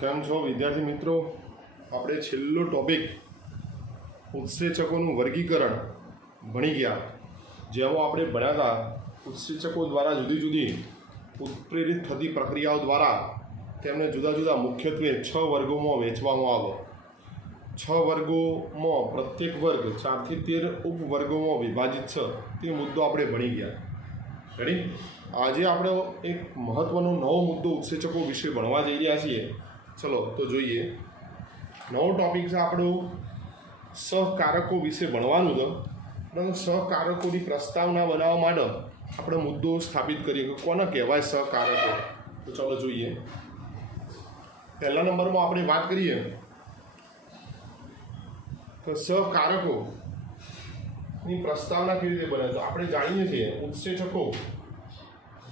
કેમ છો વિદ્યાર્થી મિત્રો? આપણે છેલ્લો ટોપિક ઉત્સેચકોનું વર્ગીકરણ ભણી ગયા. જેવો આપણે ભણ્યા હતા, ઉત્સેચકો દ્વારા જુદી જુદી ઉત્પ્રેરિત થતી પ્રક્રિયાઓ દ્વારા તેમને જુદા જુદા મુખ્યત્વે 6 વર્ગોમાં વહેંચવામાં આવે. 6 વર્ગોમાં પ્રત્યેક વર્ગ 4 થી 13 ઉપવર્ગોમાં વિભાજિત છે. તે મુદ્દો આપણે ભણી ગયા. રેડી? આજે આપણે એક મહત્વનો નવો મુદ્દો ઉત્સેચકો વિશે ભણવા જઈ રહ્યા છીએ. ચલો તો જોઈએ. નવો ટોપિક છે આપણો સહકારકો વિશે ભણવાનું છે. પણ સહકારકોની પ્રસ્તાવના બનાવવા માટે આપણે મુદ્દો સ્થાપિત કરીએ કે કોને કહેવાય સહકારકો. તો ચલો જોઈએ. પહેલા નંબરમાં આપણે વાત કરીએ તો સહકારકોની પ્રસ્તાવના કેવી રીતે બને. તો આપણે જાણીએ છીએ ઉત્સેચકો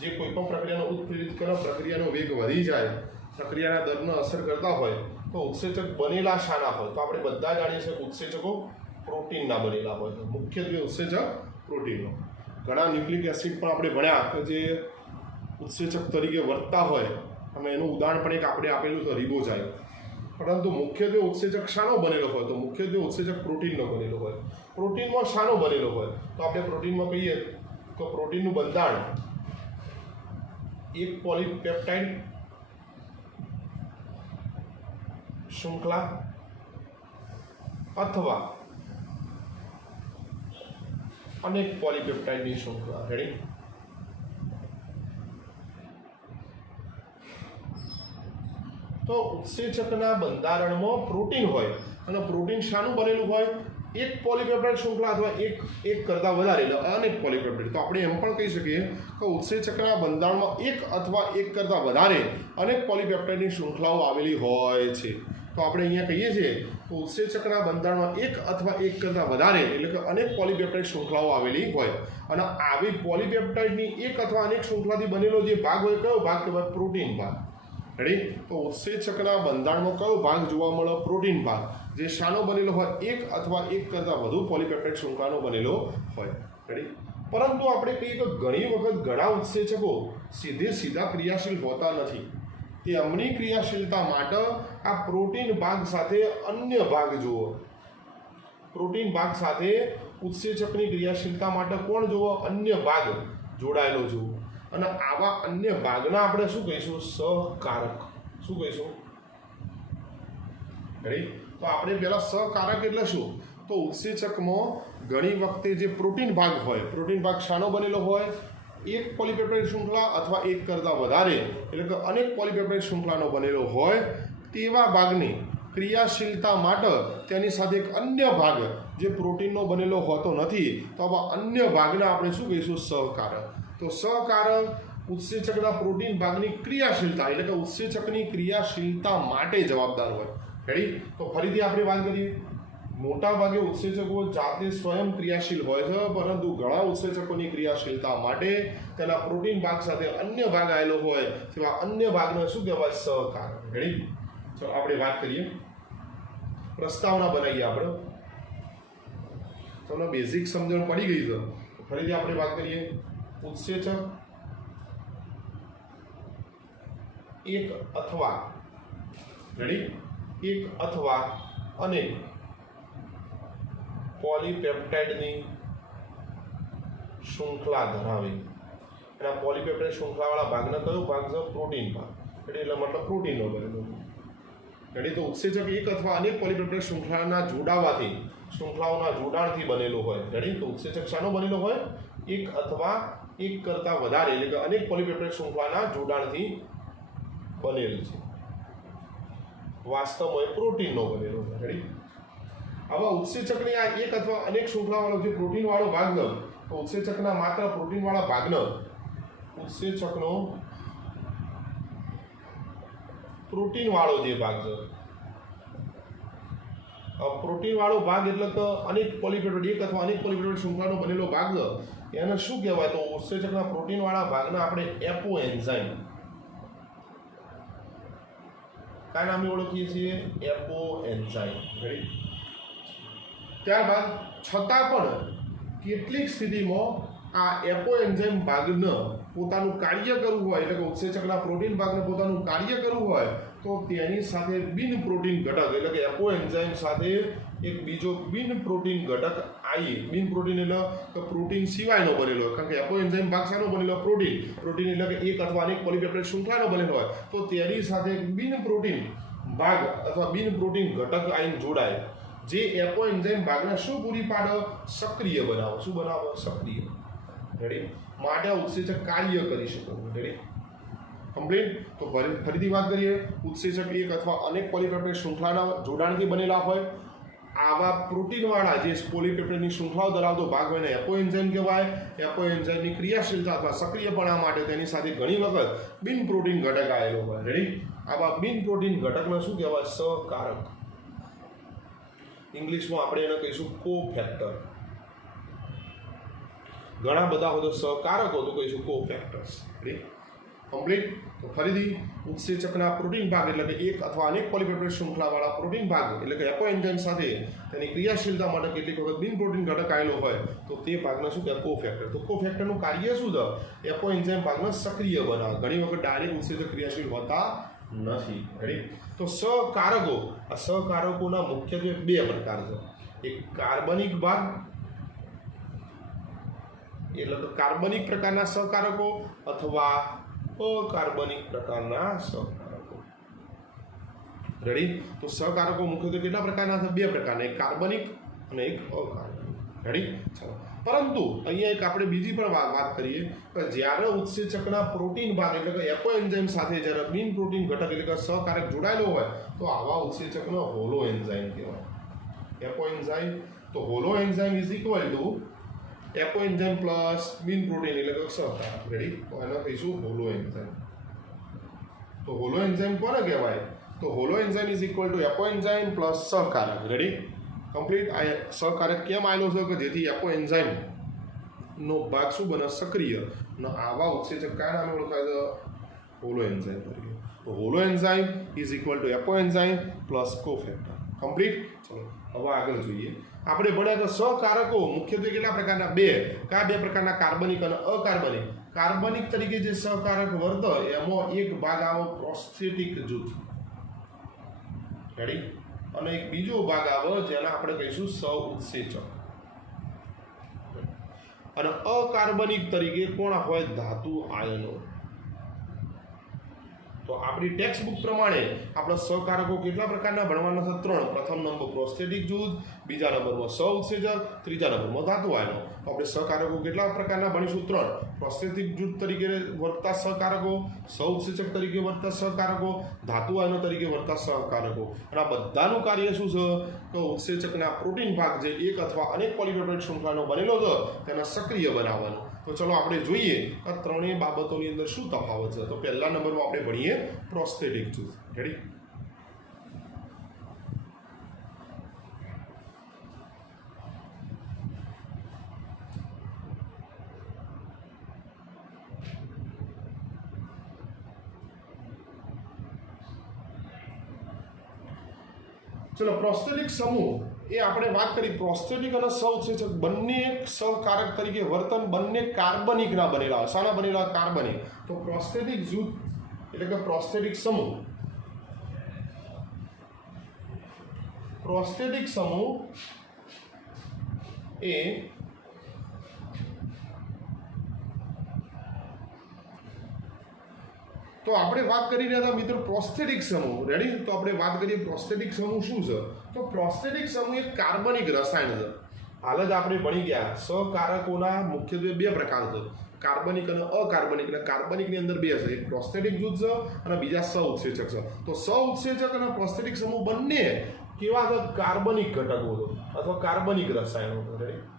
જે કોઈપણ પ્રક્રિયાનો ઉત્પ્રેરિત કરે, પ્રક્રિયાનો વેગ વધી જાય, પ્રક્રિયાના દરને અસર કરતા હોય તો ઉત્સેચક બનેલા શાના હોય? તો આપણે બધા જાણીએ છીએ કે ઉત્સેચકો પ્રોટીનના બનેલા હોય છે. મુખ્યત્વે ઉત્સેચક પ્રોટીનનો. ઘણા ન્યુક્લિક એસિડ પણ આપણે ભણ્યા કે જે ઉત્સેચક તરીકે વર્તતા હોય, અને એનું ઉદાહરણ પણ એક આપણે આપેલું છે રિબોઝાઇમ. પરંતુ મુખ્યત્વે ઉત્સેચક શાનો બનેલો હોય? તો મુખ્યત્વે ઉત્સેચક પ્રોટીનનો બનેલો હોય. પ્રોટીનમાં શાનો બનેલો હોય? તો આપણે પ્રોટીનમાં કહીએ તો પ્રોટીનનું બંધારણ એક પોલીપેપ્ટાઇડ શૃંખલા અથવા અનેક પોલીપેપ્ટાઇડની શૃંખલા. રેડી? તો ઉત્સેચકના બંધારણમાં પ્રોટીન હોય, અને પ્રોટીન શાનું બનેલું હોય? એક પોલીપેપ્ટાઇડ શૃંખલા અથવા એક કરતાં વધારે, એટલે અનેક પોલીપેપ્ટાઇડ. તો આપણે એમ પણ કહી શકીએ કે ઉત્સેચકના બંધારણમાં એક અથવા એક કરતાં વધારે અનેક પોલીપેપ્ટાઇડની શૃંખલાઓ આવેલી હોય છે. તો આપણે અહીંયા કહીએ છીએ કે ઉત્સેચકના બંધારણમાં એક અથવા એક કરતાં વધારે એટલે કે અનેક પોલીપેપ્ટાઇડ શૃંખલાઓ આવેલી હોય. અને આવી પોલીપેપ્ટાઇડની એક અથવા અનેક શૃંખલાથી બનેલો જે ભાગ હોય, કયો ભાગ કહેવાય? પ્રોટીન ભાગ. રેડી? તો ઉત્સેચકના બંધારણમાં કયો ભાગ જોવા મળે? પ્રોટીન ભાગ. જે શાનો બનેલો હોય? એક અથવા એક કરતાં વધુ પોલીપેપ્ટાઇડ શૃંખલાનો બનેલો હોય. રેડી? પરંતુ આપણે કહીએ કે ઘણી વખત ઘણા ઉત્સેચકો સીધા ક્રિયાશીલ હોતા નથી. તે એમની ક્રિયાશીલતા માટે આ પ્રોટીન ભાગ સાથે અન્ય ભાગ જુઓ. પ્રોટીન ભાગ સાથે ઉત્સેચકની ક્રિયાશીલતા માટે કોણ જુઓ? અન્ય ભાગ જોડાયેલો જુઓ. અને આવા અન્ય ભાગના આપણે શું કહીશું? સહકારક. શું કહીશું? રેડી? તો આપણે પહેલા સહકારક એટલે શું? તો ઉત્સેચકમાં ઘણી વખતે જે પ્રોટીન ભાગ હોય, પ્રોટીન ભાગ શાનો બનેલો હોય? એક પોલીપેપ્ટાઇડ શૃંખલા અથવા એક કરતાં વધારે એટલે કે અનેક પોલીપેપ્ટાઇડ શૃંખલાનો બનેલો હોય, તેવા ભાગની ક્રિયાશીલતા માટે તેની સાથે એક અન્ય ભાગ જે પ્રોટીનનો બનેલો હોતો નથી, તો આવા અન્ય ભાગને આપણે શું કહીશું? સહકારક. તો સહકારક ઉત્સેચકના પ્રોટીન ભાગની ક્રિયાશીલતા એટલે કે ઉત્સેચકની ક્રિયાશીલતા માટે જવાબદાર હોય. રેડી? તો ફરીથી આપણે વાત કરીએ. મોટા ભાગે ઉત્સેચકો જાતે સ્વયં ક્રિયાશીલ હોય છે, પરંતુ ઘણા ઉત્સેચકોની ક્રિયાશીલતા માટે તેના પ્રોટીન ભાગ સાથે અન્ય ભાગ આવેલો હોય, તેવા અન્ય ભાગને શું કહેવાય? સહકારક. રેડી? ચલો આપણે વાત કરીએ. પ્રસ્તાવના બનાવીએ આપણે. તમને બેઝિક સમજણ પડી ગઈ છે. ફરીથી આપણે વાત કરીએ. ઉત્સેચક એક અથવા રેડી એક અથવા અનેક પોલીપેપ્ટાઇડની શૃંખલા ધરાવે. અને આ પોલીપેપ્ટાઇડ શૃંખલાવાળા ભાગને કયો ભાગ છે? પ્રોટીન ભાગ. એટલે મતલબ પ્રોટીનનો બનેલો. રેડી? તો ઉત્સેચક એક અથવા અનેક પોલીપેપ્ટાઇડ શૃંખલાઓના જોડાણથી બનેલો હોય. રેડી? તો ઉત્સેચક શાનો બનેલો હોય? એક અથવા એક કરતાં વધારે એટલે કે અનેક પોલીપેપ્ટાઇડ શૃંખલાના જોડાણથી બનેલ છે. વાસ્તવમાં એ પ્રોટીનનો બનેલો છે. રેડી? આવા ઉત્સેચકની આ એક અથવા અનેક શૃંખલાવાળો જે પ્રોટીનવાળો ભાગ છે, તો ઉત્સેચકના માત્ર પ્રોટીનવાળા ભાગને ઉત્સેચકનો પ્રોટીનવાળો જે ભાગ છે, પ્રોટીનવાળો ભાગ એટલે કે અનેક પોલીપેપ્ટાઇડ એક અથવા અનેક પોલીપેપ્ટાઇડ શૃંખલાનો બનેલો ભાગ છે, એને શું કહેવાય? તો ઉત્સેચકના પ્રોટીનવાળા ભાગને આપણે એપો એન્ઝાઇમ કયા નામે ઓળખીએ છીએ? એપો એન્ઝાઇમ. ત્યારબાદ છતાં પણ કેટલીક સ્થિતિમાં આ એપો એન્ઝાઇમ ભાગને પોતાનું કાર્ય કરવું હોય એટલે કે ઉત્સેચકના પ્રોટીન ભાગને પોતાનું કાર્ય કરવું હોય તો તેની સાથે બિન પ્રોટીન ઘટક એટલે કે એપો એન્ઝાઇમ સાથે એક બીજો બિન પ્રોટીન ઘટક આઈ બિન પ્રોટીન એટલે કે પ્રોટીન સિવાયનો બનેલો હોય કારણ કે એપો એન્ઝાઇમ ભાગ શાનો બનેલો પ્રોટીન પ્રોટીન એટલે કે એક અથવા અનેક પોલીપેપ્ટાઇડ શૃંખલાનો બનેલો હોય તો તેની સાથે એક બિન પ્રોટીન ભાગ અથવા બિન પ્રોટીન ઘટક આઈને જોડાય જે એપો એન્ઝાઇમ ભાગને શું પૂરી પાડે સક્રિય બનાવો શું બનાવો સક્રિય રેડી માટે ઉત્સેચક કાર્ય કરી શકે રેડી કમ્પ્લીટ તો ફરીથી વાત કરીએ ઉત્સેચક એક અથવા અનેક પોલીપેપ્ટાઇડ શૃંખલાના જોડાણથી બનેલા હોય આવા પ્રોટીનવાળા જે પોલીપેપ્ટાઇડની શૃંખલાઓ ધરાવતો ભાગ હોય એને એપો એન્ઝાઇમ કહેવાય એપો એન્ઝાઇમની ક્રિયાશીલતા અથવા સક્રિયપણા માટે તેની સાથે ઘણી વખત બિન પ્રોટીન ઘટક આવેલો હોય રેડી આવા બિન પ્રોટીન ઘટકને શું કહેવાય સહકારક ઇંગ્લિશમાં આપણે એને કહીશું કોફેક્ટર ઘણા બધા હોય તો સહકારકો તો કહીશું કોફેક્ટર્સ રેડી કમ્પ્લીટ તો ફરીથી ઉત્સેચકના પ્રોટીન ભાગ એટલે કે એક અથવા અનેક પોલીપેપ્ટાઇડ શૃંખલાવાળા પ્રોટીન ભાગ એટલે કે એપો એન્ઝાઇમ સાથે તેની ક્રિયાશીલતા માટે કેટલીક વખત બિન પ્રોટીન ઘટક આવેલો હોય તો તે ભાગને શું કહેવાય કોફેક્ટર તો કોફેક્ટરનું કાર્ય શું છે એપો એન્ઝાઇમ ભાગને સક્રિય બનાવે ઘણી વખત ડાયરેક્ટ ઉત્સેચક ક્રિયાશીલ હોતા નથી રેડી તો સહકારકો આ સહકારકોના મુખ્યત્વે બે પ્રકાર છે એક કાર્બનિક ભાગ એટલે કે કાર્બનિક પ્રકારના સહકારકો અથવા અકાર્બનિક પ્રકારના સહકારકો રેડી તો સહકારકો મુખ્યત્વે કેટલા પ્રકારના છે બે પ્રકારના એક કાર્બનિક અને એક અકાર્બનિક રેડી ચાલો પરંતુ અહીંયા એક આપણે બીજી પણ વાત કરીએ કે જ્યારે ઉત્સેચકના પ્રોટીન ભાગ એટલે કે એપો એન્ઝાઇમ સાથે જ્યારે બિન પ્રોટીન ઘટક એટલે કે સહકારક જોડાયેલો હોય તો આવા ઉત્સેચકનો હોલો એન્ઝાઇમ કહેવાય એપો એન્ઝાઇમ તો holoenzyme is equal to apoenzyme plus બિન પ્રોટીન એટલે કે સહકારક રેડી તો એનો કહીશું હોલો એન્ઝાઇમ તો હોલો એન્ઝાઇમ કોને કહેવાય તો holoenzyme is equal to apoenzyme plus સહકારક રેડી કમ્પ્લીટ આ સહકારક કેમ આવેલો છે કે જેથી એપો એન્ઝાઇમ નો ભાગ શું બને સક્રિય અને આવા ઉત્સેચક કયા નામે ઓળખાય છે હોલો એન્ઝાઇમ તરીકે તો holoenzyme is equal to apoenzyme plus cofactor complete ચલો હવે આગળ જોઈએ આપણે ભણ્યા કે સહકારકો મુખ્યત્વે કેટલા પ્રકારના બે કયા બે પ્રકારના કાર્બનિક અને અકાર્બનિક કાર્બનિક તરીકે જે સહકારક વર્તે એમાં એક ભાગ આવો પ્રોસ્થેટિક જૂથ રેડી અને એક બીજો ભાગ આવે જેને આપણે કહીશું સહઉત્સેચક અને અકાર્બનિક તરીકે કોણ હોય ધાતુ આયનો તો આપણી ટેક્સ્ટ બુક પ્રમાણે આપણે સહકારકો કેટલા પ્રકારના ભણવાના છે ત્રણ પ્રથમ નંબર પ્રોસ્થેટિક જૂથ બીજા નંબરમાં સહઉત્સેચક ત્રીજા નંબરમાં ધાતુ આયનો તો આપણે સહકારકો કેટલા પ્રકારના ભણીશું ત્રણ પ્રોસ્થેટિક જૂથ તરીકે વર્તતા સહકારકો સહઉત્સેચક તરીકે વર્તતા સહકારકો ધાતુ આયનો તરીકે વર્તતા સહકારકો અને આ બધાનું કાર્ય શું છે તો ઉત્સેચકના પ્રોટીન ભાગ જે એક અથવા અનેક પોલીપેપ્ટાઇડ શૃંખલાનો બનેલો છે તેને સક્રિય બનાવવાનો તો ચલો આપણે જોઈએ આ ત્રણેય બાબતોની અંદર શું તફાવત છે તો પહેલા નંબરમાં આપણે ભણીએ પ્રોસ્થેટિક જૂથ રેડી ચલો પ્રોસ્થેટિક સમૂહ એ આપણે વાત કરી પ્રોસ્થેટિક અને સહઉત્સેચક બંને સહકારક તરીકે વર્તન બંને કાર્બનિકના બનેલા હોય શાના બનેલા કાર્બનિક તો પ્રોસ્થેટિક જૂથ એટલે કે પ્રોસ્થેટિક સમૂહ એ તો આપણે વાત કરી રહ્યા હતા મિત્રો પ્રોસ્થેટિક સમૂહ રેડી તો આપણે વાત કરીએ પ્રોસ્થેટિક સમૂહ શું છે તો પ્રોસ્થેટિક સમૂહ એક કાર્બનિક રસાયણ છે હાલ જ આપણે ભણી ગયા સહકારકોના મુખ્યત્વે બે પ્રકાર છે કાર્બનિક અને અકાર્બનિક અને કાર્બનિકની અંદર બે છે એક પ્રોસ્થેટિક જૂથ છે અને બીજા સહઉત્સેચક છે તો સહઉત્સેચક અને પ્રોસ્થેટિક સમૂહ બંને કેવા છે કાર્બનિક ઘટકો છે અથવા કાર્બનિક રસાયણો છે રેડી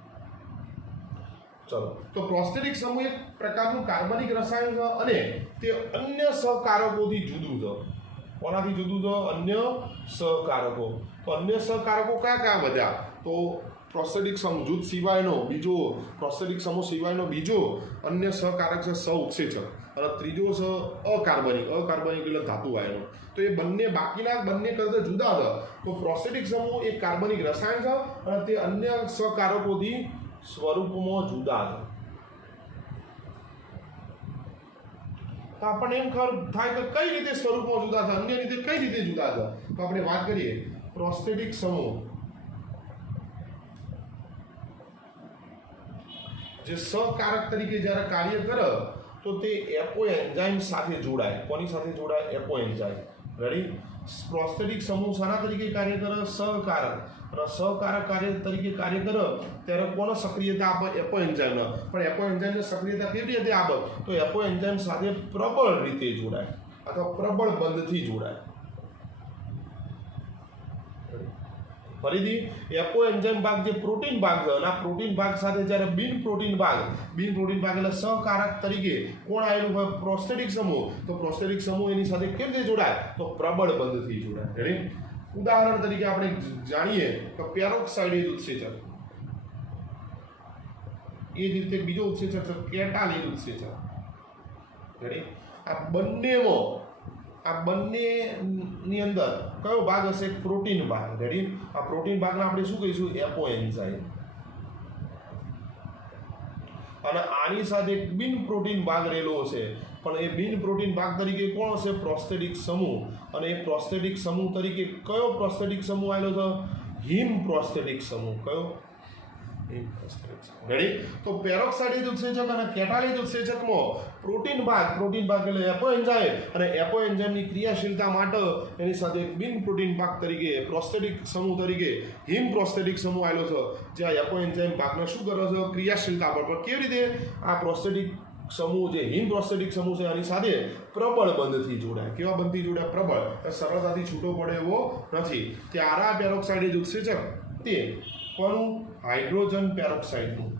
ચલો તો પ્રોસ્થેટિક સમૂહ એક પ્રકારનું કાર્બનિક રસાયણ છે અને તે અન્ય સહકારકોથી જુદું છે કોનાથી જુદું છે અન્ય સહકારકો તો અન્ય સહકારકો કયા કયા વધ્યા તો પ્રોસ્થેટિક સમૂહ જૂથ સિવાયનો બીજો પ્રોસ્થેટિક સમૂહ સિવાયનો બીજો અન્ય સહકારક છે સહઉત્સેચક અને ત્રીજો છે અકાર્બનિક એટલે ધાતુ આયનો તો એ બંને બાકીના બંને કરતા જુદા છે તો પ્રોસ્થેટિક સમૂહ એક કાર્બનિક રસાયણ છે અને તે અન્ય સહકારકોથી સ્વરૂપમાં જુદા છે તો આપણને એમ ખબર થાય કે કઈ રીતે સ્વરૂપમાં જુદા છે, અન્ય રીતે કઈ રીતે જુદા છે. તો આપણે વાત કરીએ પ્રોસ્થેટિક સમૂહ જે સહકારક તરીકે જ્યારે કાર્ય કરે તો તે એપો એન્ઝાઇમ સાથે જોડાય. કોની સાથે જોડાય? એપો એન્ઝાઇમ. રેડી? પ્રોસ્થેટિક સમૂહ શાના તરીકે કાર્ય કરે? સહકારક. અને સહકારક કાર્ય તરીકે કાર્ય કરે ત્યારે કોને સક્રિયતા આપે? એપો એન્ઝાઇમને. પણ એપો એન્ઝાઇમને સક્રિયતા કેવી રીતે આપે? તો એપો એન્ઝાઇમ સાથે પ્રબળ રીતે જોડાય અથવા પ્રબળ બંધથી જોડાય. ફરીથી એપો એન્ઝાઇમ ભાગ જે પ્રોટીન ભાગ છે અને આ પ્રોટીન ભાગ સાથે જ્યારે બિન પ્રોટીન ભાગ એટલે સહકારક તરીકે કોણ આવેલું હોય? પ્રોસ્થેટિક સમૂહ. તો પ્રોસ્થેટિક સમૂહ એની સાથે કેવી રીતે જોડાય? તો પ્રબળ બંધથી જોડાય. રેડી? ઉદાહરણ તરીકે આપણે જાણીએ તો પેરોક્સાઇડેઝ ઉત્સેચક, એ જ રીતે બીજો ઉત્સેચક છે કેટાલેઝ ઉત્સેચક. રેડી? આ બંનેની અંદર કયો ભાગ હશે? પ્રોટીન ભાગ. રેડી? આ પ્રોટીન ભાગને આપણે શું કહીશું? એપો એન્ઝાઇમ. અને આની સાથે એક બિન પ્રોટીન ભાગ રહેલો હશે, પણ એ બિન પ્રોટીન ભાગ તરીકે કોણ હશે? પ્રોસ્થેટિક સમૂહ. અને એ પ્રોસ્થેટિક સમૂહ તરીકે કયો પ્રોસ્થેટિક સમૂહ આવેલો છે? હિમ પ્રોસ્થેટિક સમૂહ. કયો? હિમ પ્રોસ્થેટિક સમૂહ. રેડી? તો પેરોક્સાઇડેઝ ઉત્સેચક અને કેટાલેઝ ઉત્સેચકમાં પ્રોટીન ભાગ એટલે એપો એન્ઝાઇમ, અને એપો એન્ઝાઇમની ક્રિયાશીલતા માટે એની સાથે બિન પ્રોટીન ભાગ તરીકે પ્રોસ્થેટિક સમૂહ તરીકે હિમ પ્રોસ્થેટિક સમૂહ આવેલો છે, જ્યાં એપો એન્ઝાઇમ ભાગને શું કરે છે? ક્રિયાશીલતા પર. પણ કેવી રીતે? આ પ્રોસ્થેટિક સમૂહ જે હિમ પ્રોસ્થેટિક સમૂહ છે એની સાથે પ્રબળ બંધથી જોડાય. કેવા બંધથી જોડાય? પ્રબળ. સરળતાથી છૂટો પડે એવો નથી. ત્યારે આ પેરોક્સાઇડેઝ ઉત્સેચક તે કોનું? હાઇડ્રોજન પેરોક્સાઇડનું.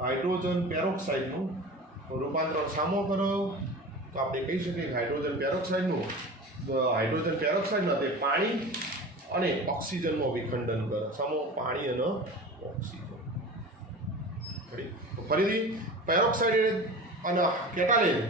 હાઇડ્રોજન પેરોક્સાઇડનું રૂપાંતરણ સામો કરો તો આપણે કહી શકીએ હાઇડ્રોજન પેરોક્સાઇડના તે પાણી અને ઓક્સિજનમાં વિખંડન કરે. સામો? પાણી અને ઓક્સિજન. ફરીથી પેરોક્સાઇડ અને કેટાલેઝ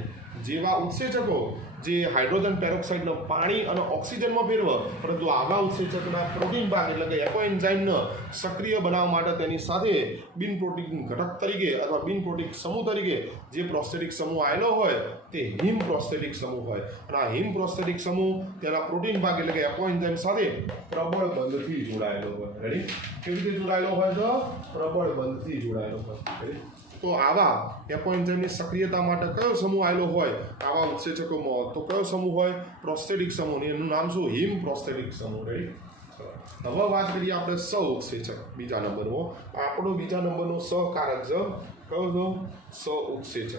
જેવા ઉત્સેચકો જે હાઇડ્રોજન પેરોક્સાઇડને પાણી અને ઓક્સિજનમાં ફેરવે, પરંતુ આવા ઉત્સેચકના પ્રોટીન ભાગ એટલે કે એપો એન્ઝાઇમને સક્રિય બનાવવા માટે તેની સાથે બિન પ્રોટીન ઘટક તરીકે અથવા બિન પ્રોટીન સમૂહ તરીકે જે પ્રોસ્થેટિક સમૂહ આવેલો હોય તે હિમ પ્રોસ્થેટિક સમૂહ હોય. અને આ હિમ પ્રોસ્થેટિક સમૂહ તેના પ્રોટીન ભાગ એટલે કે એપો એન્ઝાઇમ સાથે પ્રબળ બંધથી જોડાયેલો હોય. રેડી? કેવી રીતે જોડાયેલો હોય? તો પ્રબળ બંધથી જોડાયેલો હોય. રેડી? તો આવા એપો એન્ઝાઇમની સક્રિયતા માટે કયો સમૂહ આવેલો હોય આવા ઉત્સેચકોમાં? તો કયો સમૂહ હોય? પ્રોસ્થેટિક સમૂહ. એનું નામ શું? હિમ પ્રોસ્થેટિક સમૂહ. રેડી? હવે વાત કરીએ આપણે સહ ઉત્સેચક. બીજા નંબરમાં આપણો બીજા નંબરનો સહકારક છે કયો છે? સહ ઉત્સેચક.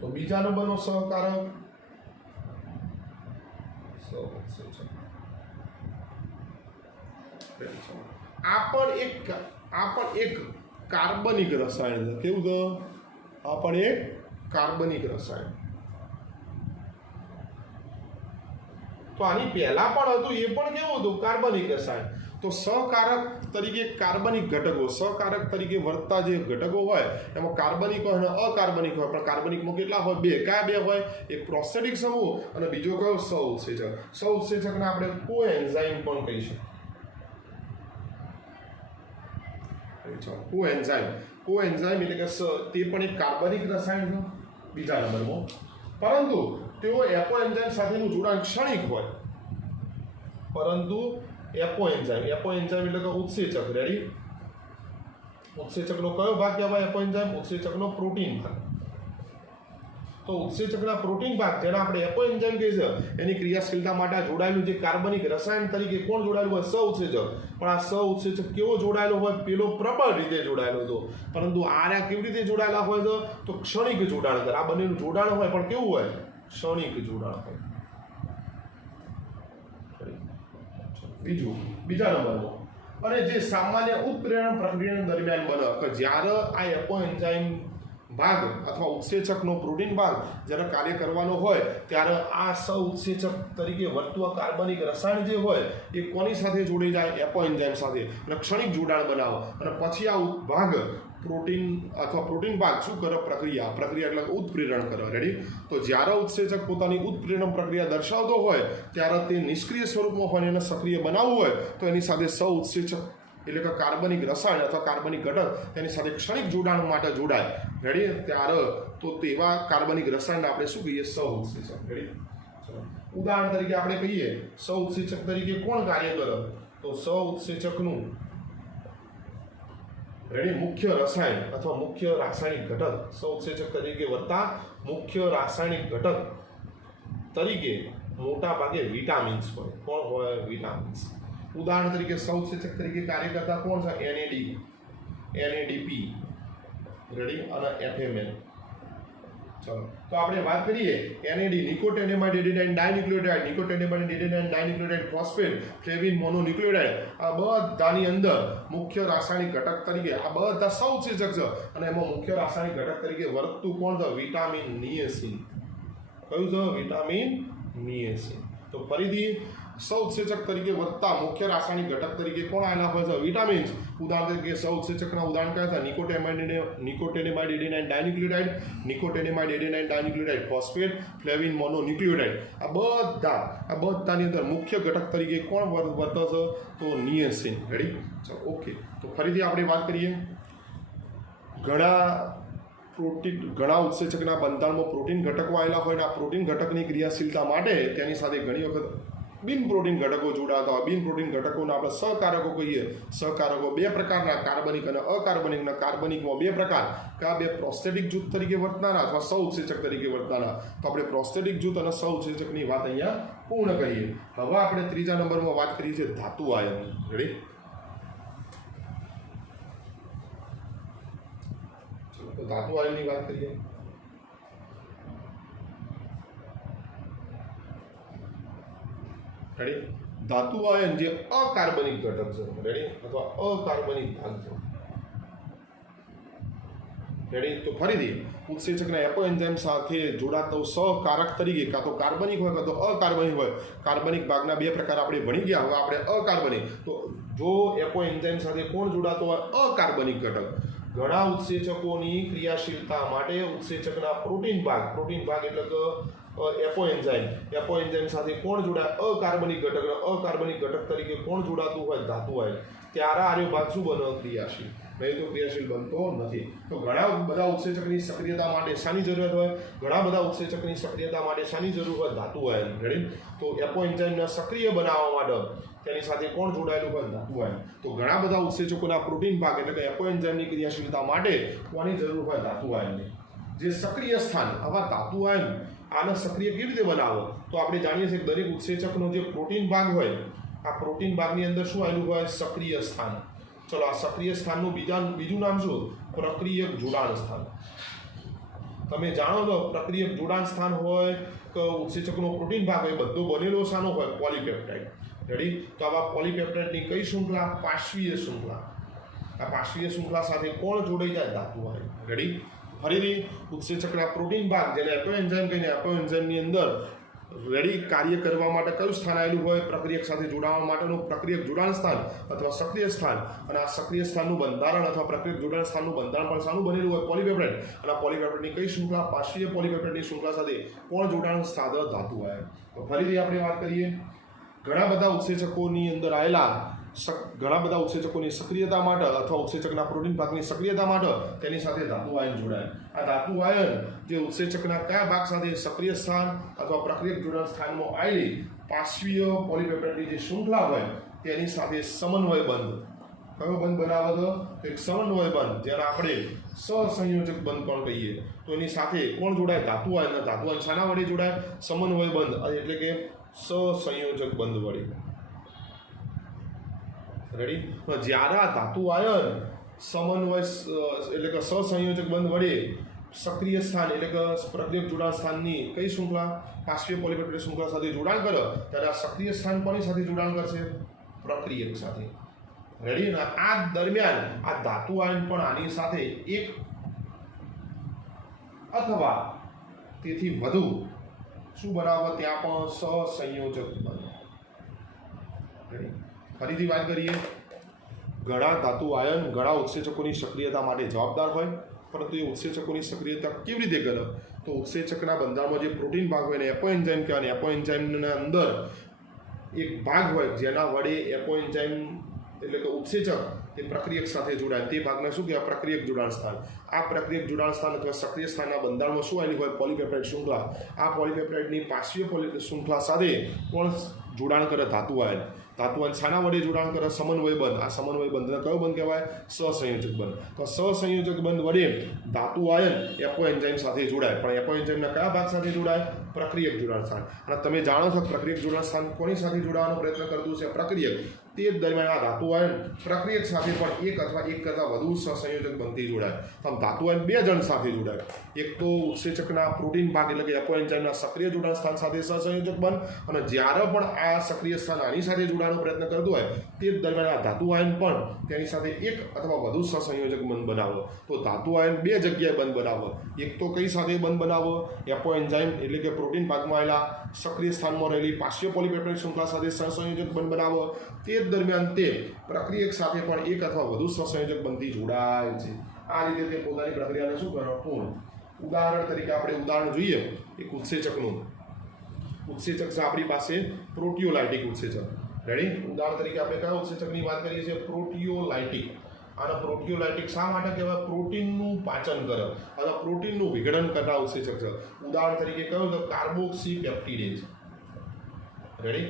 તો બીજા નંબરનો સહકારક સહ ઉત્સેચક. આ પણ એક કાર્બનિક રસાયણ છે. કેવું છે? આ પણ એક કાર્બનિક રસાયણ. તો આની પહેલા પણ હતું, એ પણ કેવું હતું? કાર્બનિક રસાયણ. તો સહકારક તરીકે કાર્બનિક ઘટકો, સહકારક તરીકે વર્તતા જે ઘટકો હોય એમાં કાર્બનિક હોય અને અકાર્બનિક હોય. પણ કાર્બનિકમાં કેટલા હોય? બે. કયા બે હોય? એક પ્રોસ્થેટિક સમૂહ અને બીજો કયો? સહ ઉત્સેચક. સહ ઉત્સેચકને આપણે કો એન્ઝાઇમ પણ કહી શકીએ. કો એન્ઝાઇમ એટલે કે તે પણ એક કાર્બનિક રસાયણ છે બીજા નંબરમાં, પરંતુ તેઓ એપો એન્ઝાઇમ સાથેનું જોડાણ ક્ષણિક હોય. પરંતુ એપો એન્ઝાઇમ એટલે કે ઉત્સેચક. રેડી? ઉત્સેચકનો કયો ભાગ કહેવાય? એપો એન્ઝાઇમ. ઉત્સેચકનો પ્રોટીન ભાગ. તો ઉત્સેચકના પ્રોટીન ભાગ જેને આપણે એપો એન્ઝાઇમ કહે છે એની ક્રિયાશીલતા માટે જોડાયેલું જે કાર્બનિક રસાયણ તરીકે કોણ જોડાયેલું હોય? સહ ઉત્સેચક. પણ આ સહ ઉત્સેચક કેવો જોડાયેલો હોય? પેલો પ્રબળ રીતે જોડાયેલો હતો, પરંતુ આ કેવી રીતે જોડાયેલા હોય છે? તો ક્ષણિક જોડાણ કરે. આ બંનેનું જોડાણ હોય પણ કેવું હોય? ક્ષણિક જોડાણ હોય. બીજા નંબરમાં અને જે સામાન્ય ઉત્પ્રેરણ પ્રક્રિયા દરમિયાન બને કે જ્યારે આ એપો એન્ઝાઇમ ભાગ અથવા ઉત્સેચકનો પ્રોટીન ભાગ જ્યારે કાર્ય કરવાનો હોય ત્યારે આ સહ ઉત્સેચક તરીકે વર્તતું કાર્બનિક રસાયણ જે હોય એ કોની સાથે જોડી જાય? એપો એન્ઝાઇમ સાથે. અને ક્ષણિક જોડાણ બનાવો અને પછી આ ભાગ પ્રોટીન ભાગ શું કરે? પ્રક્રિયા એટલે ઉત્પ્રેરણ કરે. રેડી? તો જ્યારે ઉત્સેચક પોતાની ઉત્પ્રેરણ પ્રક્રિયા દર્શાવતો હોય ત્યારે તે નિષ્ક્રિય સ્વરૂપમાં હોય એને સક્રિય બનાવવું હોય તો એની સાથે સહ ઉત્સેચક એટલે કે કાર્બનિક રસાયણ અથવા કાર્બનિક ઘટક તેની સાથે ક્ષણિક જોડાણ માટે જોડાય, રેડી, ત્યારે તો તેવા કાર્બનિક રસાયણને આપણે શું કહીએ? સહઉત્સેચક, રેડી. ઉદાહરણ તરીકે આપણે કહીએ સહઉત્સેચક તરીકે કોણ કાર્ય કરે? તો સહઉત્સેચકનું, રેડી, મુખ્ય રસાયણ અથવા મુખ્ય રાસાયણિક ઘટક, સહઉત્સેચક તરીકે વર્તા મુખ્ય રાસાયણિક ઘટક તરીકે મોટા ભાગે વિટામિન્સ હોય. કોણ હોય? વિટામિન્સ. ઉદાહરણ તરીકે સહઉત્સેચક તરીકે કાર્ય કરતા કોણ છે? NADP, રેડી, અને FMN. ચલો, તો આપણે વાત કરીએ NAD, નિકોટિનેમાઇડ એડિનાઇન ડાયન્યુક્લિયોટાઇડ, નિકોટિનેમાઇડ એડિનાઇન ડાયન્યુક્લિયોટાઇડ, ફોસ્ફેટ, ફ્લેવિન મોનોન્યુક્લિયોટાઇડ, આ બધાની અંદર મુખ્ય રાસાયણિક ઘટક તરીકે આ બધા સહઉત્સેચક છે, અને એમાં મુખ્ય રાસાયણિક ઘટક તરીકે વર્તતું કોણ છે? વિટામિન નિએસિન. કયું છે? વિટામિન નિએસિન. તો ફરીથી સહઉત્સેચક તરીકે વર્તતા મુખ્ય રાસાયણિક ઘટક તરીકે કોણ આવેલા હોય છે? વિટામિન્સ. ઉદાહરણ તરીકે સહઉત્સેચકના ઉદાહરણ કયા છે? નિકોટિનેમાઇડ એડિનાઇન ડાયન્યુક્લિયોટાઇડ, નિકોટિનેમાઇડ એડિનાઇન ડાયન્યુક્લિયોટાઇડ, ફોસ્ફેટ, ફ્લેવિન મોનોન્યુક્લિયોટાઇડ. આ બધાની અંદર મુખ્ય ઘટક તરીકે કોણ વર્તે છે? તો નિએસિન, રેડી. ચલો, ઓકે. તો ફરીથી આપણે વાત કરીએ ઘણા ઉત્સેચકના બંધારણમાં પ્રોટીન ઘટકો આવેલા હોય, અને આ પ્રોટીન ઘટકની ક્રિયાશીલતા માટે તેની સાથે ઘણી વખત બિન પ્રોટીન ઘટકો જોડાતા હોય. બિન પ્રોટીન ઘટકોને આપણે સહકારકો કહીએ. સહકારકો બે પ્રકારના, કાર્બનિક અને અકાર્બનિકના. કાર્બનિકમાં બે પ્રકાર, કયા બે? પ્રોસ્થેટિક જૂથ તરીકે વર્તનારા અથવા સહઉત્સેચક તરીકે વર્તનારા. તો આપણે પ્રોસ્થેટિક જૂથ અને સહઉત્સેચકની વાત અહીંયા પૂર્ણ કરીએ. હવે આપણે ત્રીજા નંબરમાં વાત કરીએ છીએ ધાતુ આયન, રેડી. તો ધાતુ આયનની વાત કરીએ. રેડી. ધાતુ આયન જે અકાર્બનિક ઘટક છે, રેડી, અથવા અકાર્બનિક ભાગ છે, રેડી. તો ફરીથી ઉત્સેચકના એપોએન્ઝાઇમ સાથે જોડાતો સહકારક તરીકે કાં તો કાર્બનિક હોય કાં તો અકાર્બનિક હોય. કાર્બનિક ભાગના બે પ્રકાર આપણે ભણી ગયા. હવે આપણે અકાર્બનિક. તો જો એપોએન્ઝાઇમ સાથે કોણ જોડાતો હોય? અકાર્બનિક ઘટક. ઘણા ઉત્સેચકોની ક્રિયાશીલતા માટે ઉત્સેચકના પ્રોટીન ભાગ એટલે કે એપોએન્ઝાઇમ સાથે કોણ જોડાય? અકાર્બનિક ઘટક. અકાર્બનિક ઘટક તરીકે કોણ જોડાતું હોય? ધાતુ આયન. ત્યારે આર્ય ભાગ શું બને? ક્રિયાશીલ. નહીં તો ક્રિયાશીલ બનતો નથી. તો ઘણા બધા ઉત્સેચકની સક્રિયતા માટે શાની જરૂરિયાત હોય? ઘણા બધા ઉત્સેચકની સક્રિયતા માટે શાની જરૂર હોય? ધાતુ આયન, રેડી. તો એપોએન્ઝાઇમને સક્રિય બનાવવા માટે તેની સાથે કોણ જોડાયેલું હોય? ધાતુ આયન. તો ઘણા બધા ઉત્સેચકોના પ્રોટીન ભાગ એટલે કે એપોએન્ઝાઇમની ક્રિયાશીલતા માટે કોની જરૂર હોય? ધાતુ આયનની. જે સક્રિય સ્થાન, આવા ધાતુ આયન આને સક્રિય કેવી રીતે બનાવો? તો આપણે જાણીએ છીએ કે દરેક ઉત્સેચકનો જે પ્રોટીન ભાગ હોય, આ પ્રોટીન ભાગની અંદર શું આવેલું હોય? સક્રિય સ્થાન. ચલો, આ સક્રિય સ્થાનનું બીજું નામ શું? પ્રક્રિયક જોડાણ સ્થાન. તમે જાણો છો પ્રક્રિયક જોડાણ સ્થાન હોય કે ઉત્સેચકનો પ્રોટીન ભાગ હોય, બધો બનેલો શાનો હોય? Polypeptide, ready. તો આવા પોલીપેપ્ટાઇડની કઈ શૃંખલા? પાર્શ્વીય શૃંખલા. આ પાર્શ્વીય શૃંખલા સાથે કોણ જોડાઈ જાય? ધાતુ આયન, રેડી. ફરીથી ઉત્સેચકના પ્રોટીન ભાગ જેને એપોએન્ઝાઇમ કહીને, એપોએન્ઝાઇમની અંદર, રેડી, કાર્ય કરવા માટે કયું સ્થાન આવેલું હોય? પ્રક્રિયક સાથે જોડાવા માટેનું પ્રક્રિયક જોડાણ સ્થાન અથવા સક્રિય સ્થાન. અને આ સક્રિય સ્થાનનું બંધારણ અથવા પ્રક્રિયક જોડાણ સ્થાનનું બંધારણ પણ શાનું બનેલું હોય? પોલીપેપ્ટાઇડ. અને આ પોલીપેપ્ટાઇડની કઈ શૃંખલા? પાર્શ્વીય પોલીપેપ્ટાઇડની શૃંખલા સાથે કોણ જોડાણ સ્થાન? ધાતુ આયન. તો ફરીથી આપણે વાત કરીએ ઘણા બધા ઉત્સેચકોની અંદર આવેલા ઘણા બધા ઉત્સેચકોની સક્રિયતા માટે અથવા ઉત્સેચકના પ્રોટીન ભાગની સક્રિયતા માટે તેની સાથે ધાતુ આયન જોડાય. આ ધાતુ આયન જે ઉત્સેચકના કયા ભાગ સાથે સક્રિય સ્થાન અથવા પ્રક્રિયક જોડાણ સ્થાનમાં આવેલી પાર્શ્વીય પોલીપેપ્ટાઇડની જે શૃંખલા હોય તેની સાથે સમન્વય બંધ. કયો બંધ બનાવે તો? એક સમન્વય બંધ, જેને આપણે સહસંયોજક બંધ પણ કહીએ. તો એની સાથે કોણ જોડાય? ધાતુ આયન. ધાતુ આયન શાના વડે જોડાય? સમન્વય બંધ એટલે કે સહસંયોજક બંધ વડે, રેડી. જ્યારે આ ધાતુ આયન સમન્વય એટલે કે સહસંયોજક બંધ વડે સક્રિય સ્થાન એટલે કે પ્રક્રિયક જોડાણ સ્થાનની કઈ શૃંખલા? પાર્શ્વીય પોલીપેપ્ટાઇડ શૃંખલા સાથે જોડાણ કરે, ત્યારે આ સક્રિય સ્થાન કોની સાથે જોડાણ કરશે? પ્રક્રિયક સાથે, રેડી. આ દરમિયાન આ ધાતુ આયન પણ આની સાથે એક અથવા તેથી વધુ શું બનાવે? ત્યાં પણ સહસંયોજક બને, રેડી. ફરીથી વાત કરીએ ઘણા ધાતુ આયન ઘણા ઉત્સેચકોની સક્રિયતા માટે જવાબદાર હોય, પરંતુ એ ઉત્સેચકોની સક્રિયતા કેવી રીતે કરે? તો ઉત્સેચકના બંધારણમાં જે પ્રોટીન ભાગ હોય એને એપોએન્ઝાઇમ કહેવાય. એપોએન્ઝાઇમના અંદર એક ભાગ હોય જેના વડે એપોએન્ઝાઇમ એટલે કે ઉત્સેચક તે પ્રક્રિયક સાથે જોડાય તે ભાગને શું કહેવાય? પ્રક્રિયક જોડાણ સ્થાન. આ પ્રક્રિયક જોડાણ સ્થાન અથવા સક્રિય સ્થાનના બંધારણમાં શું આવેલી હોય? પોલીપેપ્ટાઇડ શૃંખલા. આ પોલીપેપ્ટાઇડની પાર્શ્વીય શૃંખલા સાથે કોણ જોડાણ કરે? ધાતુ આયન. ધાતુ આયન શાના વડે જોડાણ કરે? સમન્વય બંધ. આ સમન્વય બંધને કયો બંધ કહેવાય? સહસંયોજક બંધ. તો સહસંયોજક બંધ વડે ધાતુ આયન એપો એન્ઝાઇમ સાથે જોડાય. પણ એપો એન્ઝાઇમના કયા ભાગ સાથે જોડાય? પ્રક્રિયક જોડાણ સ્થાન. અને તમે જાણો છો પ્રક્રિયક જોડાણ સ્થાન કોની સાથે જોડાવાનો પ્રયત્ન કરતું છે? પ્રક્રિયક. તે જ દરમિયાન આ ધાતુ આયન પ્રક્રિયક સાથે પણ એક અથવા એક કરતાં વધુ સહસંયોજક બંધથી જોડાય. તો ધાતુ આયન બે જણ સાથે જોડાય. એક તો ઉત્સેચકના પ્રોટીન ભાગ એટલે કે એપો એન્ઝાઇમના સક્રિય જોડાણ સ્થાન સાથે સહસંયોજક બંધ, અને જ્યારે પણ આ સક્રિય સ્થાન આની સાથે જોડાવાનો પ્રયત્ન કરતું હોય તે જ દરમિયાન આ ધાતુ આયન પણ તેની સાથે એક અથવા વધુ સહસંયોજક બંધ બનાવો. તો ધાતુ આયન બે જગ્યાએ બંધ બનાવો. એક તો કઈ સાથે બંધ બનાવો? એપો એન્ઝાઇમ એટલે કે પ્રોટીન ભાગમાં આવેલા સક્રિય સ્થાનમાં રહેલી પાર્શ્વીય પોલીપેપ્ટાઇડ શૃંખલા સાથે સહસંયોજક બંધ બનાવો. તે જ દરમિયાન તે પ્રક્રિયક સાથે પણ એક અથવા વધુ સહસંયોજક બંધથી જોડાય છે. આ રીતે તે પોતાની પ્રક્રિયાને શું કરો? પૂર્ણ. ઉદાહરણ તરીકે આપણે ઉદાહરણ જોઈએ એક ઉત્સેચકનું. ઉત્સેચક છે આપણી પાસે પ્રોટીઓલાઇટિક ઉત્સેચક. રેડી? ઉદાહરણ તરીકે આપણે કયા ઉત્સેચકની વાત કરીએ છીએ? પ્રોટીઓલાઇટિક. અને પ્રોટીઓલાઇટિક શા માટે કહેવાય? પ્રોટીનનું પાચન કરે અથવા પ્રોટીનનું વિઘટન કરતા ઉત્સેચક છે. ઉદાહરણ તરીકે કયું છે? કાર્બોક્સી પેપ્ટિડેઝ. રેડી?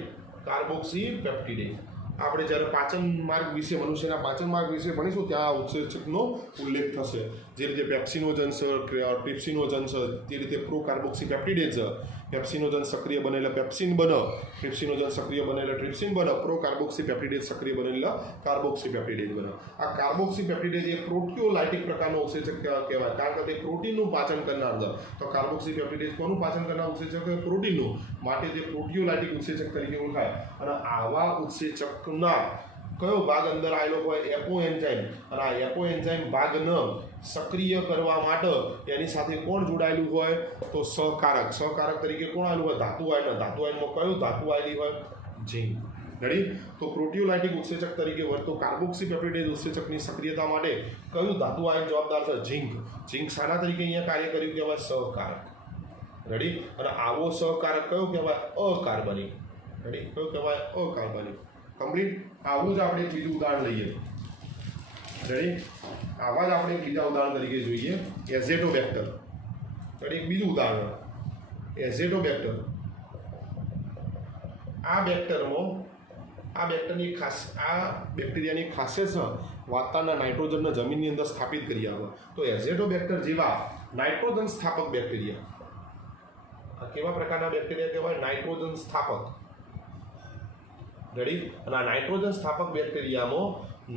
કાર્બોક્સી પેપ્ટિડેઝ. આપણે જ્યારે પાચન માર્ગ વિશે, મનુષ્યના પાચન માર્ગ વિશે ભણીશું ત્યાં ઉત્સેચકનો ઉલ્લેખ થશે. જે રીતે પેપ્સિનોજન છે, ટ્રિપ્સિનોજન છે, તે રીતે પ્રોકાર્બોક્સી પેપ્ટિડેઝ છે. પેપ્સિનોજન સક્રિય બને એટલે પેપ્સિન બને, ટ્રિપ્સિનોજન સક્રિય બને એટલે ટ્રિપ્સિન બને, પ્રોકાર્બોક્સી પેપ્ટિડેઝ સક્રિય બને એટલે કાર્બોક્સી પેપ્ટિડેઝ બને. આ કાર્બોક્સી પેપ્ટિડેઝ એ પ્રોટીઓલાઇટિક પ્રકારનો ઉત્સેચક કહેવાય, કારણ કે તે પ્રોટીનનું પાચન કરનાર છે. તો કાર્બોક્સી પેપ્ટિડેઝ કોનું પાચન કરનાર ઉત્સેચક? પ્રોટીનનું. માટે તે પ્રોટીઓલાઇટિક ઉત્સેચક તરીકે ઓળખાય. અને આવા ઉત્સેચકના કયો ભાગ અંદર આવેલો હોય? એપો એન્ઝાઇમ. અને આ એપો એન્ઝાઇમ ભાગને સક્રિય કરવા માટે એની સાથે કોણ જોડાયેલું હોય? તો સહકારક. સહકારક તરીકે કોણ આવેલું હોય? ધાતુ આયન. ધાતુ આયનમાં કયું ધાતુ આવેલી હોય? ઝીંક. રેડી? તો પ્રોટીઓલાઇટિક ઉત્સેચક તરીકે વર્તો કાર્બોક્સી પેપ્ટિડેઝ ઉત્સેચકની સક્રિયતા માટે કયું ધાતુ આયન જવાબદાર છે? ઝીંક. ઝીંક શાના તરીકે અહીંયા કાર્ય કર્યું કહેવાય? સહકારક. રેડી? અને આવો સહકારક કયો કહેવાય? અકાર્બનિક. રેડી? કયો કહેવાય? અકાર્બનિક. કમ્પ્લીટ. આવું જ આપણે બીજું ઉદાહરણ લઈએ. રેડી? આવા જ આપણે બીજા ઉદાહરણ તરીકે જોઈએ એઝેટોબેક્ટર. રેડી? બીજું ઉદાહરણ એઝેટોબેક્ટર. આ બેક્ટેરિયાની ખાસિયત છે વાતાવરણના નાઇટ્રોજનને જમીનની અંદર સ્થાપિત કરી આવે. તો એઝેટોબેક્ટર જેવા નાઇટ્રોજન સ્થાપક બેક્ટેરિયા. આ કેવા પ્રકારના બેક્ટેરિયા કહેવાય? નાઇટ્રોજન સ્થાપક. રેડી? અને આ નાઇટ્રોજન સ્થાપક બેક્ટેરિયામાં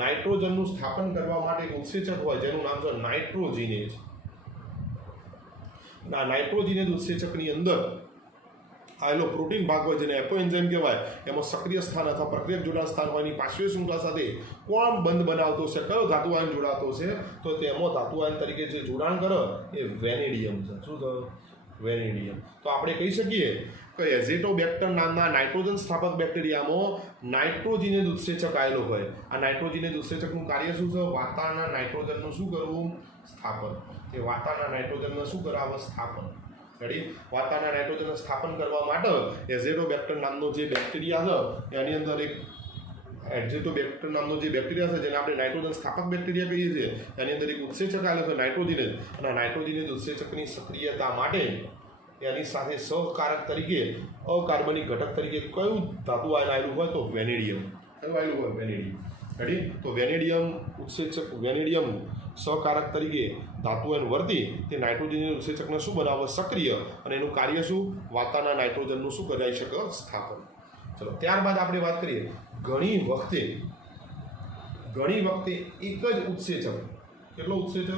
નાઇટ્રોજનનું સ્થાપન કરવા માટે એક ઉત્સેચક હોય જેનું નામ છે નાઇટ્રોજીનેઝ. આ નાઇટ્રોજીનેઝ ઉત્સેચકની અંદર આવેલો પ્રોટીન ભાગ હોય જેને એપો એન્ઝાઇમ કહેવાય. એમાં સક્રિય સ્થાન અથવા પ્રક્રિયક જોડાણ સ્થાન હોયની પાર્શ્વીય શૃંખલા સાથે કોણ બંધ બનાવતો છે? કયો ધાતુ આયન જોડાતો છે? તો તેમાં ધાતુ આયન તરીકે જે જોડાણ કરે એ વેનેડિયમ છે. શું છે? વેનેડિયમ. તો આપણે કહી શકીએ કે એઝેટોબેક્ટર નામના નાઇટ્રોજન સ્થાપક બેક્ટેરિયામાં નાઇટ્રોજીનેઝ ઉત્સેચક આવેલો હોય. આ નાઇટ્રોજીનેઝ ઉત્સેચકનું કાર્ય શું છે? વાતાવરણના નાઇટ્રોજનનું શું કરવું? સ્થાપન. એ વાતાવરણના નાઇટ્રોજનને શું કરાવે? સ્થાપન. રેડી? વાતાવરણના નાઇટ્રોજનને સ્થાપન કરવા માટે એઝેટોબેક્ટર નામનો જે બેક્ટેરિયા છે એની અંદર એક એઝેટોબેક્ટર નામનો જે બેક્ટેરિયા છે જેને આપણે નાઇટ્રોજન સ્થાપક બેક્ટેરિયા કહીએ છીએ એની અંદર એક ઉત્સેચક આવેલો છે નાઇટ્રોજીનેઝ. અને નાઇટ્રોજીનેઝ ઉત્સેચકની સક્રિયતા માટે એની સાથે સહકારક તરીકે અકાર્બનિક ઘટક તરીકે કયું ધાતુ આયન આવેલું હોય? તો વેનેડિયમ. કયું આવેલું હોય? વેનેડિયમ. રેડી? તો વેનેડિયમ ઉત્સેચક, વેનેડિયમ સહકારક તરીકે ધાતુ આયન વર્તી તે નાઇટ્રોજન ઉત્સેચકને શું બનાવે? સક્રિય. અને એનું કાર્ય શું? વાતાવરણના નાઇટ્રોજનનું શું કરાવી શકે? સ્થાપન. ચલો ત્યારબાદ આપણે વાત કરીએ ઘણી વખતે એક જ ઉત્સેચક. કેટલો ઉત્સેચક?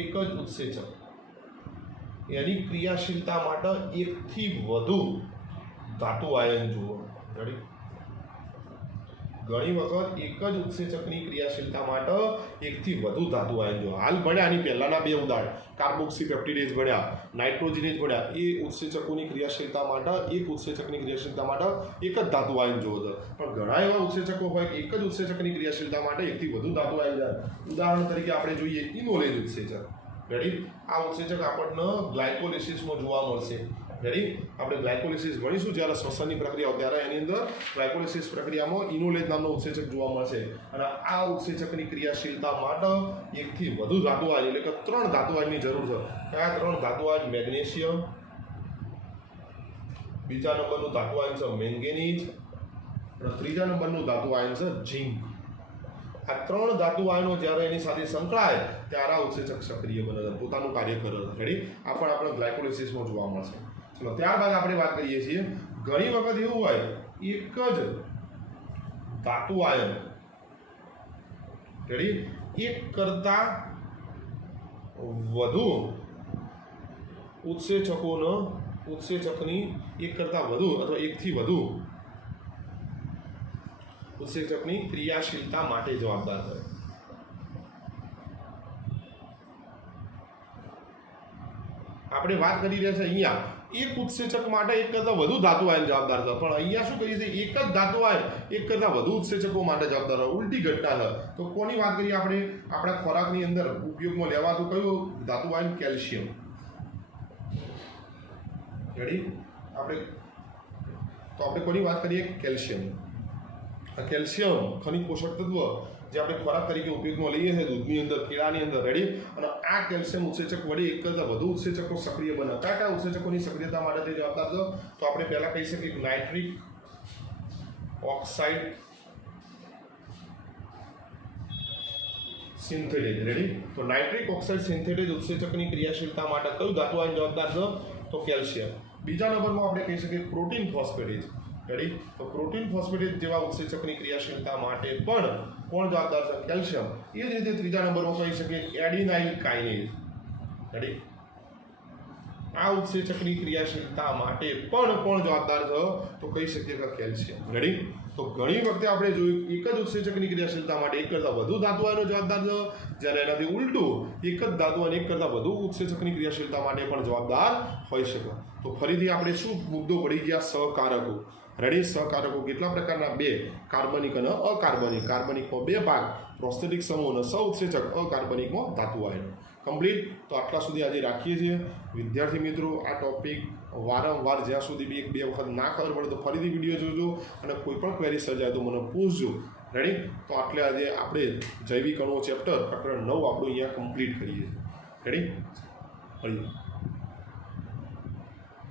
એક જ ઉત્સેચક એની ક્રિયાશીલતા માટે એકથી વધુ ધાતુ આયન જુઓ. રેડી? ઘણી વખત એક જ ઉત્સેચકની ક્રિયાશીલતા માટે એકથી વધુ ધાતુ આયન જુઓ. હાલ ભણ્યા આની પહેલાંના બે ઉદાહરણ કાર્બોક્સી પેપ્ટિડેઝ ભણ્યા, નાઇટ્રોજીનેઝ ભણ્યા. એ ઉત્સેચકોની ક્રિયાશીલતા માટે એક ઉત્સેચકની ક્રિયાશીલતા માટે એક જ ધાતુ આયન જુઓ છે. પણ ઘણા એવા ઉત્સેચકો હોય કે એક જ ઉત્સેચકની ક્રિયાશીલતા માટે એકથી વધુ ધાતુ આયન જાય. ઉદાહરણ તરીકે આપણે જોઈએ ઇનોલેજ ઉત્સેચક. રેડી? આ ઉત્સેચક આપણને ગ્લાયકોલિસિસમાં જોવા મળશે. રેડી આપણે ગ્લાયકોલિસિસ ભણીશું જ્યારે શ્વસનની પ્રક્રિયા ત્યારે એની અંદર ગ્લાયકોલિસિસ પ્રક્રિયામાં ઇનોલેજ નામનો ઉત્સેચક જોવા મળશે અને આ ઉત્સેચકની ક્રિયાશીલતા માટે એકથી વધુ ધાતુ આયન એટલે કે 3 ધાતુ આયનની જરૂર છે. કયા 3 ધાતુ આયન? મેગ્નેશિયમ, બીજા નંબરનું ધાતુ આયન છે મેંગેનીઝ અને ત્રીજા નંબરનું ધાતુ આયન છે ઝિંક. આ 3 ધાતુ આયનો જ્યારે એની સાથે સંકળાય ત્યારે આ ઉત્સેચક સક્રિય બને છે, પોતાનું કાર્ય કરે છે. રેડી આ પણ આપણે ગ્લાયકોલિસિસમાં જોવા મળશે. ચલો ત્યારબાદ આપણે વાત કરીએ છીએ ઘણી વખત એવું હોય એક જ ધાતુ આયન રેડી એક કરતા વધુ ઉત્સેચકની એક કરતા વધુ અથવા એકથી વધુ ઉત્સેચકની ક્રિયાશીલતા માટે જવાબદાર હોય. આપણે વાત કરી રહ્યા છે અહીંયા એક ઉત્સેચક માટે એક કરતાં વધુ ધાતુ આયન જવાબદાર છે, પણ અહીંયા શું કહીએ છીએ એક જ ધાતુ આયન એક કરતાં વધુ ઉત્સેચકો માટે જવાબદાર હોય. ઉલટી ઘટના છે. તો કોની વાત કરીએ આપણે? આપણા ખોરાકની અંદર ઉપયોગમાં લેવાતું કયું ધાતુ આયન? કેલ્શિયમ. રેડી આપણે કોની વાત કરીએ? કેલ્શિયમ. આ કેલ્શિયમ ખનિજ પોષક તત્વ જે આપણે ખોરાક તરીકે ઉપયોગમાં લઈએ છીએ દૂધની અંદર, કેળાની અંદર. રેડી અને આ કેલ્શિયમ ઉત્સેચક વડે એક કરતાં વધુ ઉત્સેચકો સક્રિય બને. કયા ઉત્સેચકોની સક્રિયતા માટે તે જવાબદાર છે? તો આપણે પહેલા કહી શકીએ કે નાઇટ્રિક ઓક્સાઇડ સિન્થેટેજ. રેડી તો નાઇટ્રિક ઓક્સાઇડ સિન્થેટેજ ઉત્સેચકની ક્રિયાશીલતા માટે કયું ધાતુ આયન જવાબદાર છે? તો કેલ્શિયમ. બીજા નંબરમાં આપણે કહી શકીએ પ્રોટીન ફોસ્ફેટેજ. રેડી તો પ્રોટીન ફોસ્ફેટેજ જેવા ઉત્સેચકની ક્રિયાશીલતા માટે પણ કોણ જવાબદાર છે? કેલ્શિયમ. એ જ રીતે ત્રીજા નંબરમાં કહી શકીએ એડિનાઇલ કાઇનેઝ. રેડી આ ઉત્સેચકની ક્રિયાશીલતા માટે પણ કોણ જવાબદાર છે? તો કહી શકીએ કે કેલ્શિયમ. રેડી તો ઘણી વખતે આપણે જોયું એક જ ઉત્સેચકની ક્રિયાશીલતા માટે એક કરતાં વધુ ધાતુ આયનો જવાબદાર છે, જ્યારે એનાથી ઉલટું એક જ ધાતુ આયન એક કરતાં વધુ ઉત્સેચકની ક્રિયાશીલતા માટે પણ જવાબદાર હોઈ શકે. તો ફરીથી આપણે શું મુદ્દો પડી ગયા? સહકારકો. રેડી સહકારકો કેટલા પ્રકારના? 2 કાર્બનિક અને અકાર્બનિક. કાર્બનિકમાં 2 ભાગ પ્રોસ્થેટિક સમૂહ અને સહઉત્સેચક અકાર્બનિકમાં ધાતુ આયન. કમ્પ્લીટ. તો આટલા સુધી આજે રાખીએ છીએ. વિદ્યાર્થી મિત્રો આ ટોપિક વારંવાર જ્યાં સુધી 1-2 વખત ના ખબર પડે તો ફરીથી વિડીયો જોજો અને કોઈ પણ ક્વેરી સર્જાય તો મને પૂછજો. રેડી તો આટલે આજે આપણે જૈવિક અણુઓ ચેપ્ટર પ્રકરણ 9 આપણું અહીંયા કમ્પ્લીટ કરીએ છીએ. રેડી મળીએ.